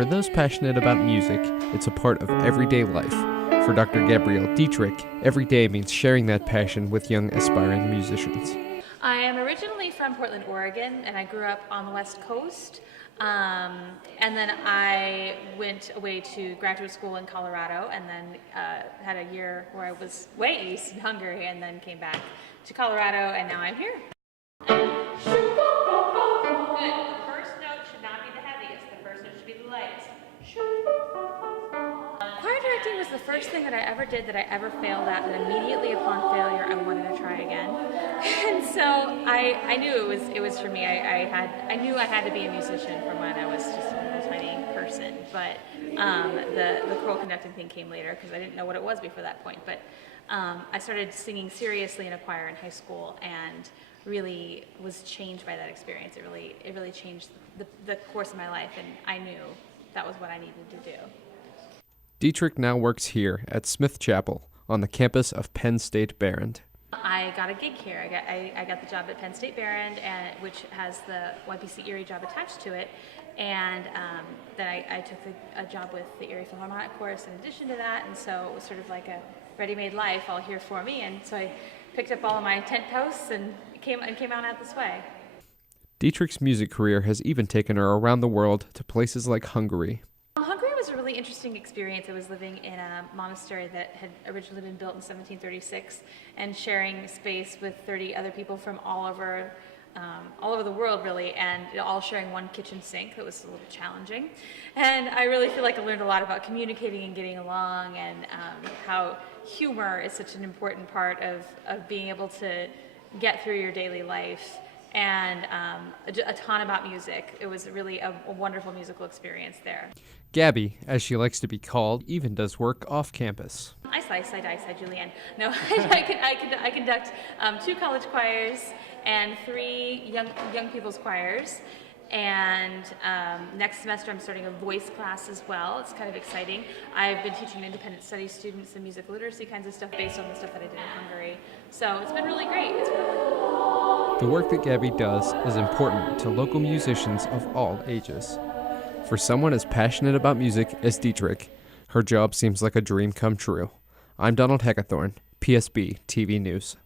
For those passionate about music, it's a part of everyday life. For Dr. Gabrielle Dietrich, every day means sharing that passion with young aspiring musicians. I am originally from Portland, Oregon, and I grew up on the West Coast. And then I went away to graduate school in Colorado, and then had a year where I was way east in Hungary, and then came back to Colorado, and now I'm here. Good. The first note should not be the heaviest. The first note should be the lightest. Choir directing was the first thing that I ever did that I ever failed at, and immediately upon failure I wanted to try again. And so I knew it was for me. I knew I had to be a musician from when I was just a little tiny person, but the choral conducting thing came later because I didn't know what it was before that point. But I started singing seriously in a choir in high school and really was changed by that experience. It really changed the course of my life, and I knew that was what I needed to do. Dietrich now works here at Smith Chapel on the campus of Penn State Behrend. I got a gig here. I got the job at Penn State Behrend, which has the YPC Erie job attached to it, and then I took a job with the Erie Philharmonic Chorus in addition to that, and so it was sort of like a ready-made life all here for me, and so I picked up all of my tent posts and came out this way. Dietrich's music career has even taken her around the world to places like Hungary. Hungary was a really interesting experience. I was living in a monastery that had originally been built in 1736 and sharing space with 30 other people from all over the world, really, and all sharing one kitchen sink. That was a little challenging. And I really feel like I learned a lot about communicating and getting along, and how humor is such an important part of being able to get through your daily life, and a ton about music. It was really a wonderful musical experience there. Gabby, as she likes to be called, even does work off campus. I slice, I dice, I julienne. No, I conduct 2 college choirs and 3 young people's choirs. And next semester I'm starting a voice class as well. It's kind of exciting. I've been teaching independent studies students and music literacy kinds of stuff based on the stuff that I did in Hungary. So it's been really great. It's really cool. The work that Gabby does is important to local musicians of all ages. For someone as passionate about music as Dietrich, her job seems like a dream come true. I'm Donald Heckathorn, PSB TV News.